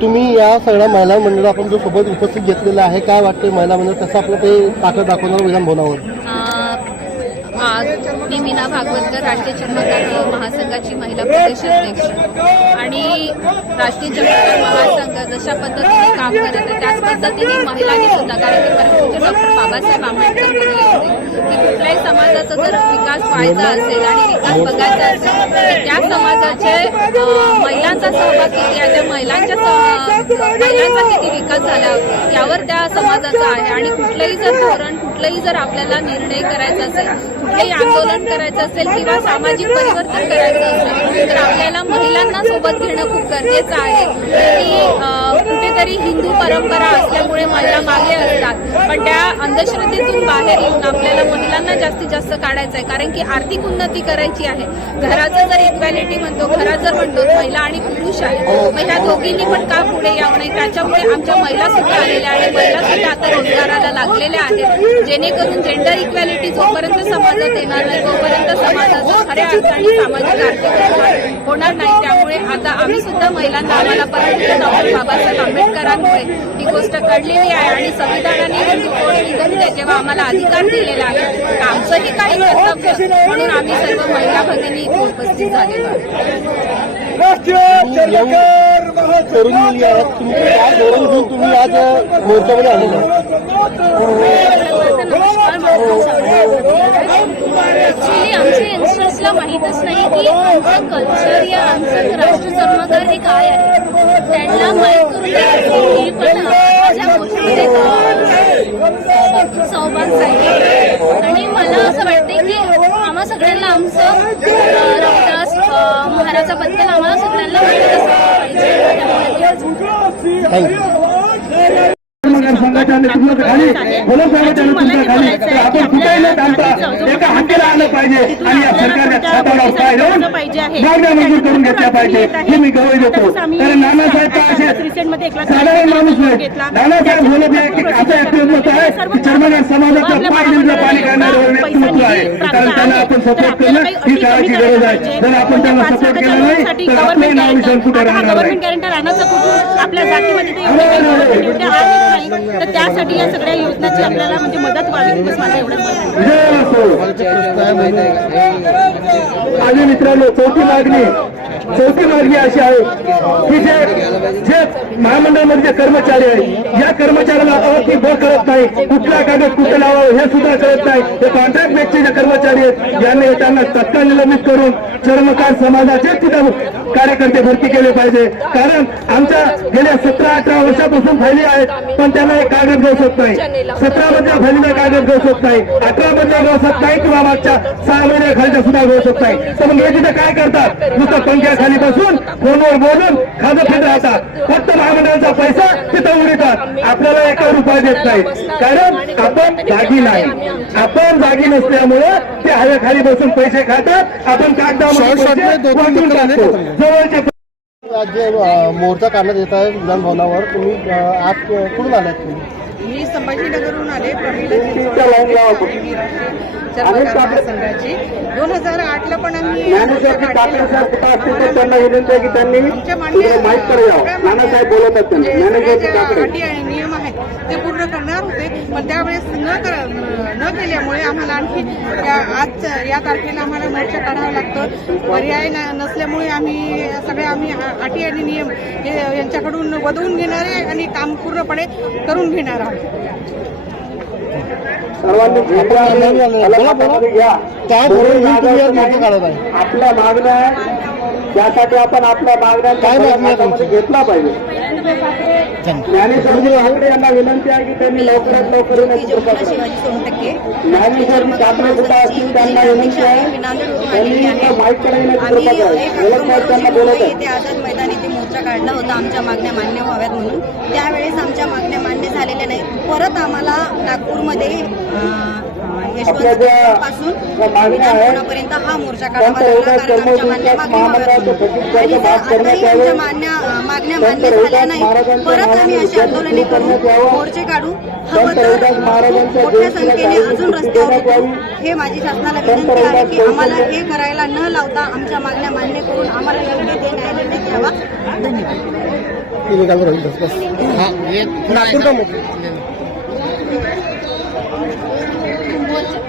तुम्ही या सगळ्या महिला मंडळ आपण जो सोबत उपस्थित घेतलेला आहे काय वाटते महिला मंडळ? कसं आपलं ते ताकद दाखवणार विधान भवनावर? आज मी मीना भागवतकर राष्ट्रीय चर्मकार महासंघाची महिला प्रदेश अध्यक्ष आणि राष्ट्रीय चमत्कार महासंघ जशा पद्धतीने काम करत आहे त्याच पद्धतीने महिलांनी सुद्धा कारण की परमपूज्य डॉक्टर बाबासाहेब आंबेडकर बोलले होते की कुठल्याही समाजाचा जर विकास व्हायचा असेल आणि विकास बघायचा असेल तर त्या समाजाचे महिलांचा सहभाग किती आहे? त्या महिलांच्या महिलांचा किती विकास झाला? यावर त्या समाजाचा आहे. आणि कुठलंही जर धोरण कुठलंही जर आपल्याला निर्णय करायचा असेल कुठलंही आंदोलन करायचं असेल किंवा सामाजिक परिवर्तन करायचं असेल तर आपल्याला महिलांना सोबत घेणं खूप गरजेचं आहे की कुठेतरी हिंदू परंपरा असल्यामुळे मला मागे असतात. पण त्या अंधश्रद्धेतून बाहेर येऊन आपल्याला महिलांना जास्तीत जास्त काढायचं आहे कारण की आर्थिक उन्नती करायची आहे. घराचं जर इक्वॅलिटी म्हणतो घरात जर म्हणतो महिला आणि पुरुष आहे मग ह्या दोघींनी पण का पुढे यावं नाही? त्याच्यामुळे आमच्या महिला सुद्धा आलेल्या आहेत. महिला सुद्धा आता रोजगाराला लागलेल्या आहेत. जेणेकरून जेंडर इक्वॅलिटी जोपर्यंत समाजात येणार नाही तोपर्यंत समाजाचं खऱ्या अर्थाने सामाजिक आर्थिक होणार नाही. त्यामुळे आता आम्ही सुद्धा महिलांना आम्हाला परत डॉक्टर बाबासाहेब आंबेडकरांमुळे ही गोष्ट कळलेली आहे आणि संविधानाने जेव्हा आम्हाला अधिकार दिलेला आहे आमचंही काही कर्तव्य म्हणून आम्ही सर्व महिला भगिनी इथे उपस्थित झालेलो आहोत तुम्ही येऊन तरुण मुली आहेत तुम्ही काय धोरण घेऊन तुम्ही आज मोर्चामध्ये आलेले आहात ऍक्च्युली आमच्या यंगस्टर्सला माहीतच नाही की आमचं कल्चर या आमचं राष्ट्र चर्मकार हे काय आहे त्यांना माहीत करून द्यायचं पण माझ्या गोष्टीमध्ये सहभाग झाले आणि मला असं वाटते की आम्हा सगळ्यांना आमचं अं, रविदास महाराजाबद्दल आम्हाला सगळ्यांना माहीत असं पाहिजे. थँक्यू खाली खाली. तर आपण कुठेही न थांबता एका पाहिजे आणि या सरकारच्या हाताला पाय मागण्या मंजूर करून घेतल्या पाहिजे. हे मी गवई देतो. कारण नानासाहेब का असे साधारण माणूस नाही. नानासाहेब बोलत आहे? की असं व्यक्तिमत्व आहे. की चर्मगार समाजाचं पाय दिलं पाणी काढणारं व्यक्तिमत्व आहे. कारण त्यांना आपण सपोर्ट करणं काळाची गरज आहे. जर आपण त्यांना सपोर्ट केला नाही तर आपलं नाव निशाण कुठे राहणार आहे? गव्हर्नमेंट गॅरंटर आणायचं कुठून आपल्या जातीमध्ये ते एवढे काही government एवढे आहेत. नाही तर त्यासाठी या सगळ्या योजनाची आपल्याला म्हणजे मदत व्हावी. बस माझं आणि मित्रांनो चौथी मागणी. चौथी मागणी अशी आहे की जे जे महामंडळामध्ये जे कर्मचारी आहे या कर्मचाऱ्याला अवधी बोर कळत नाही कुठला कागद कुठे लावावं हे सुद्धा कळत नाही. हे कॉन्ट्रॅक्ट बेसचे जे कर्मचारी आहेत यांनी त्यांना तत्काळ निलंबित करून चर्मकार समाजाचे तिथं कार्यकर्ते भरती केले पाहिजे. कारण आमच्या गेल्या सतरा अठरा वर्षापासून फायली आहेत पण त्यांना एक कागद गवसत नाही. सतरा मधल्या फायलीचा कागद गवसत नाही. अठरा मधल्या गवसत नाही किंवा मागच्या सहा महिन्या खालच्या सुद्धा गवसत नाही. तर मग हे तिथे काय करतात? नुसतं पंख्या पंख्याखाली बसून फोनवर बोलून खाजं फिरत राहतात फक्त महामंडळाचा पैसा तिथं उडीतात. आपल्याला एका रुपया देत नाही कारण आपण जागी नाही. आपण जागी नसल्यामुळे ते हव्याखाली बसून पैसे खातात. आपण कागदामध्ये वाटून टाकतो. जवळचे आज जे मोर्चा काढण्यात येत आहे विधान भवनावर तुम्ही आज कुठून आलात तुम्ही? मी संभाजीनगरहून आले प्रमिला दोन हजार आठला पण आम्ही आमच्या मान्य आणि नियम आहेत ते पूर्ण करणार होते. पण त्यावेळेस न कर- न केल्यामुळे आम्हाला आणखी आज या तारखेला आम्हाला मोर्चा काढावा लागतो. पर्याय नसल्यामुळे आम्ही सगळे आम्ही अटी आणि नियम हे यांच्याकडून वधवून घेणार आहे आणि काम पूर्णपणे करून घेणार आहोत. सर्वांनी आपल्या मागण्या त्यासाठी आपण आपल्या मागण्या? घेतला पाहिजे. ज्ञानेश्वरजी आकडे यांना विनंती आहे की त्यांनी लवकरात लवकर येण्याची कृपा करा. ज्ञानेश्वरजी काकडे कुठं असतील त्यांना विनंती आहे. त्यांनी माहीत कडे येण्याची कृपा करा. बोलत नाहीत त्यांना बोलत आहे ते आझाद मैदान इथे मोर्चा काढला होता आमच्या मागण्या मान्य व्हाव्यात म्हणून. त्यावेळेस आमच्या मागण्या मान्य झालेल्या नाही परत आम्हाला नागपूरमध्ये अं, आपल्या ज्या पासून मागण्या आहेत, विधानभवनापर्यंत हा मोर्चा काढावा लागला कारण आमच्या मागण्या जन्मदिवसात मागे महामंडळाचं व्हाव्यात थकीत आणि जर आताही. आमच्या मागण्या मागण्या मान्य झाल्या नाही परत आम्ही अशी आंदोलने करू. मोर्चे काढू हवं तर मोठ्या संख्येने अजून रस्त्यावर. उतरू. हे माझी शासनाला विनंती आहे की आम्हाला हे करायला न लावता आमच्या मागण्या मान्य करून आम्हाला योग्य ते न्याय देण्यात यावा धन्यवाद निकालवर होईल बस बस नागपूर का मोठं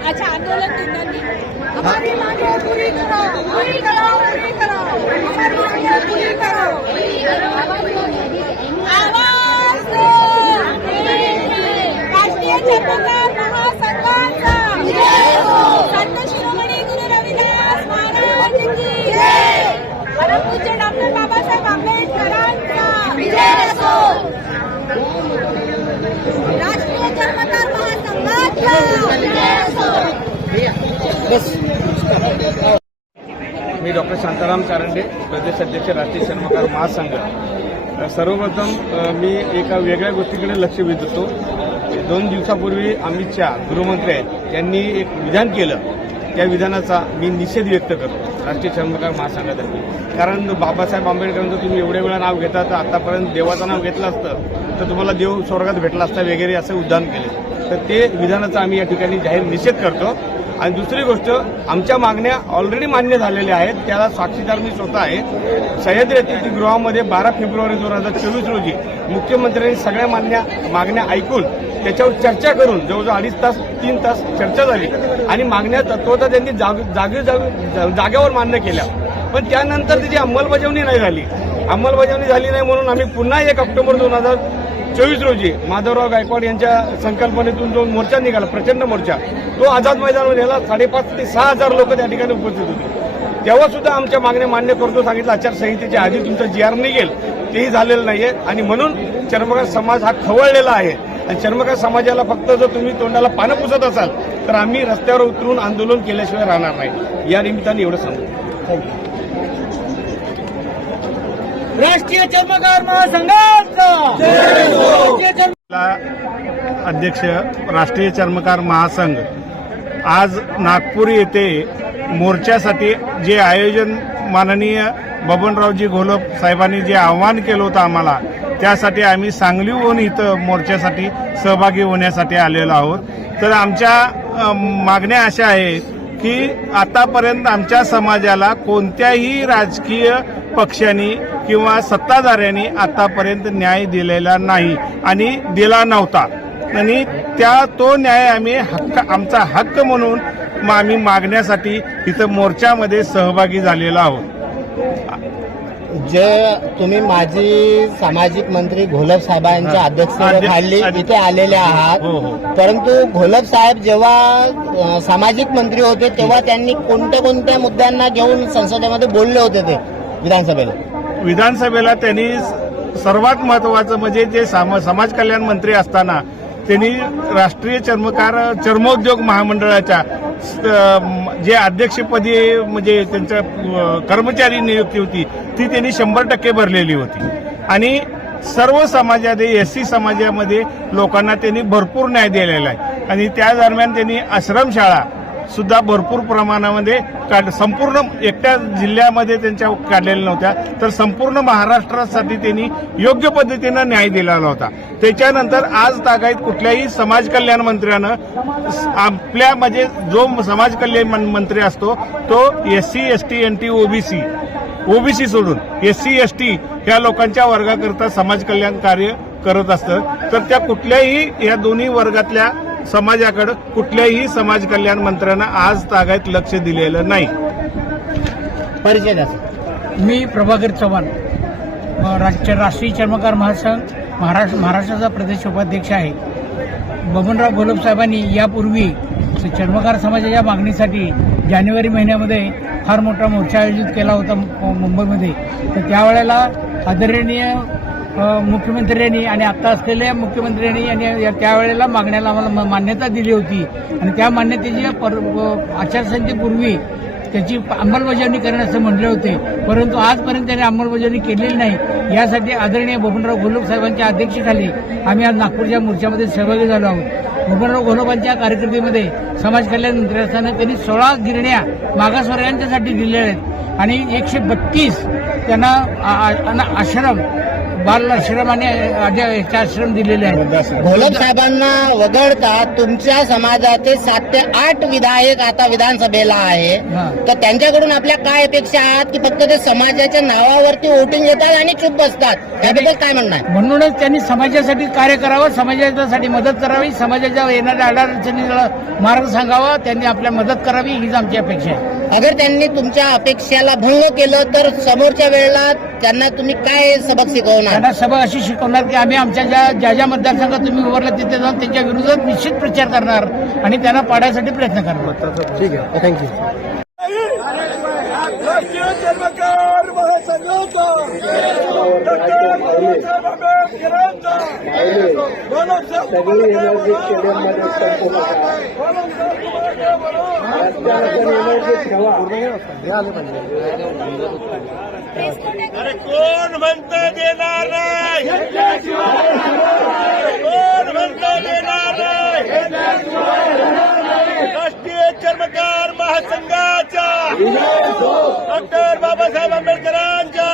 अच्छा आंदोलन करणारी हमारी मांगे पूरी करो पूरी करो पूरी करो हमारी मांगे पूरी करो आवाज राष्ट्रीय चक्रकार महासंघाचा संत शिरोमणी गुरु रविदास महाराज की जय परमपूज्य डॉक्टर बाबासाहेब आंबेडकरांचा विजय असो राष्ट्रीय चर्मकार महासंघाचा विजय असो मी डॉक्टर शांताराम कारंडे प्रदेश अध्यक्ष राष्ट्रीय चर्मकार महासंघ. सर्वप्रथम मी एका वेगळ्या गोष्टीकडे लक्ष वेधतो. दोन दिवसापूर्वी अमित शहा गृहमंत्री आहेत यांनी एक विधान केलं. त्या विधानाचा मी निषेध व्यक्त करतो राष्ट्रीय चर्मकार महासंघातर्फे. कारण बाबासाहेब आंबेडकरांचं तुम्ही एवढ्या वेळा नाव घेता तर आतापर्यंत देवाचं नाव घेतलं असतं तर तुम्हाला देव स्वर्गात भेटला असता वगैरे असं उद्यान केले. तर ते विधानाचा आम्ही या ठिकाणी जाहीर निषेध करतो. आणि दुसरी गोष्ट आमच्या मागण्या ऑलरेडी मान्य झालेल्या आहेत. त्याला साक्षीदार मी स्वतः आहे. सह्याद्री अतिथीगृहामध्ये बारा फेब्रुवारी दोन हजार चोवीस रोजी मुख्यमंत्र्यांनी सगळ्या मान्या मागण्या ऐकून त्याच्यावर चर्चा करून जवळजवळ अडीच तास तीन तास चर्चा झाली. आणि मागण्या तत्वता त्यांनी जाग जागे जागेवर मान्य केल्या. पण त्यानंतर त्याची अंमलबजावणी नाही झाली. अंमलबजावणी झाली नाही म्हणून आम्ही पुन्हा एक ऑक्टोबर दोन हजार चोवीस रोजी माधवराव गायकवाड यांच्या संकल्पनेतून जो मोर्चा निघाला प्रचंड मोर्चा तो आझाद मैदानावर याला साडेपाच ते सहा हजार लोक त्या ठिकाणी उपस्थित होते. तेव्हा सुद्धा आमच्या मागण्या मान्य करतो सांगितलं आचारसंहितेच्या आधी तुमचं जी आर निघेल तेही झालेलं नाहीये. आणि म्हणून चर्मकार समाज हा खवळलेला आहे. आणि चर्मकार समाजाला फक्त जर तुम्ही तोंडाला पानं पुसत असाल तर आम्ही रस्त्यावर उतरून आंदोलन केल्याशिवाय राहणार नाही. या निमित्ताने एवढं सांगतो. राष्ट्रीय चर्मकार महासंघाचा. अध्यक्ष राष्ट्रीय चर्मकार महासंघ. आज नागपूर येथे मोर्चासाठी जे आयोजन माननीय बबनरावजी घोलप साहेबांनी जे आव्हान केलं होतं आम्हाला त्यासाठी आम्ही सांगलीहून इथं मोर्चासाठी सहभागी होण्यासाठी आलेलो आहोत. तर आमच्या मागण्या अशा आहेत की आतापर्यंत आमच्या समाजाला कोणत्याही राजकीय पक्षांनी किंवा सत्ताधाऱ्यांनी आतापर्यंत न्याय दिलेला नाही आणि दिला नव्हता आणि त्या तो न्याय आम्ही हक्क आमचा हक्क म्हणून आम्ही मागण्यासाठी इथं मोर्चामध्ये सहभागी झालेलो आहोत जे तुम्ही माजी सामाजिक मंत्री घोलप साहेबांच्या हा. अध्यक्षतेखाली अध्य- इथे आलेले आहात हो, हो. परंतु घोलप साहेब जेव्हा सामाजिक मंत्री होते तेव्हा त्यांनी कोणत्या कोणत्या मुद्द्यांना घेऊन संसदेमध्ये बोलले होते ते विधानसभेला? विधानसभेला त्यांनी सर्वात महत्वाचं म्हणजे जे समाज कल्याण मंत्री असताना त्यांनी राष्ट्रीय चर्मकार चर्मोद्योग महामंडळाच्या जे अध्यक्षपदी म्हणजे त्यांच्या कर्मचारी नियुक्ती होती ती त्यांनी शंभर टक्के भरलेली होती. आणि सर्व समाजामध्ये एस सी समाजामध्ये लोकांना त्यांनी भरपूर न्याय दिलेला आहे. आणि त्या दरम्यान त्यांनी आश्रमशाळा सुद्धा भरपूर प्रमाणामध्ये काढ संपूर्ण एकट्या जिल्ह्यामध्ये त्यांच्या काढलेल्या नव्हत्या. तर संपूर्ण महाराष्ट्रासाठी त्यांनी योग्य पद्धतीनं न्याय दिलेला होता. त्याच्यानंतर आज तागायत कुठल्याही समाज कल्याण मंत्र्यानं आपल्या म्हणजे जो समाज कल्याण मंत्री असतो तो S C S T N T OBC OBC सोडून एस सी एस टी ह्या लोकांच्या वर्गाकरता समाज कल्याण कार्य करत असतं. तर त्या कुठल्याही या दोन्ही वर्गातल्या समाजाकडे कुठल्याही समाज कल्याण मंत्र्यांना आज तागायत लक्ष दिलेलं नाही. परिचय द्या. मी प्रभाकर चव्हाण राज्य राष्ट्रीय चर्मकार महासंघ महाराष्ट्र महाराष्ट्राचा प्रदेश उपाध्यक्ष आहे. बबनराव घोलप साहेबांनी यापूर्वी चर्मकार समाजाच्या मागणीसाठी जानेवारी महिन्यामध्ये फार मोठा मोर्चा आयोजित केला होता मु- मुंबईमध्ये. तर त्यावेळेला आदरणीय मुख्यमंत्र्यांनी आणि आता असलेल्या मुख्यमंत्र्यांनी आणि या- त्यावेळेला मागण्याला आम्हाला मान्यता दिली होती. आणि त्या मान्यतेची पर आचारसंहितेपूर्वी त्याची अंमलबजावणी करण्याचं म्हटले होते. परंतु आजपर्यंत त्यांनी अंमलबजावणी केलेली नाही. यासाठी आदरणीय बबनराव घोलप साहेबांच्या अध्यक्षतेखाली आम्ही आज नागपूरच्या मोर्चामध्ये सहभागी झालो आहोत. बबनराव घोलपांच्या कार्यकर्तीमध्ये समाज कल्याण मंत्री असताना त्यांनी सोळा गिरण्या मागासवर्गांच्यासाठी दिलेल्या आहेत. आणि एकशे बत्तीस त्यांना आ- आश्रम बाल आश्रम आणि याचे आश्रम दिलेले आहेत. घोलप साहेबांना वगळता तुमच्या समाजाचे सात ते आठ विधायक आता विधानसभेला आहे. तर त्यांच्याकडून आपल्या काय अपेक्षा आहात की फक्त ते समाजाच्या नावावरती वोटिंग घेतात आणि चूप बसतात? त्याबद्दल काय म्हणणं आहे? म्हणूनच त्यांनी समाजासाठी कार्य करावं समाजासाठी मदत करावी समाजाच्या येणाऱ्या अडचणीला मार्ग सांगावा त्यांनी आपल्या मदत करावी हीच आमची अपेक्षा आहे. अगर त्यांनी तुमच्या अपेक्षाला भंग केलं तर समोरच्या वेळेला त्यांना तुम्ही काय सबक शिकवणार? त्यांना सभा अशी शिकवणार की आम्ही आमच्या ज्या ज्या ज्या मतदारसंघात तुम्ही उभारला तिथे जाऊन त्यांच्या विरोधात निश्चित प्रचार करणार आणि त्यांना पाडण्यासाठी प्रयत्न करणार. ठीक आहे. थँक्यू राष्ट्रीय चर्मकार महासंघाचा डॉक्टर बाबासाहेब आंबेडकरांचा बाबासाहेब अरे कोण म्हणत देणार नाही? कोण म्हणत देणार नाही? राष्ट्रीय चर्मकार महासंघाच्या डॉक्टर बाबासाहेब आंबेडकरांच्या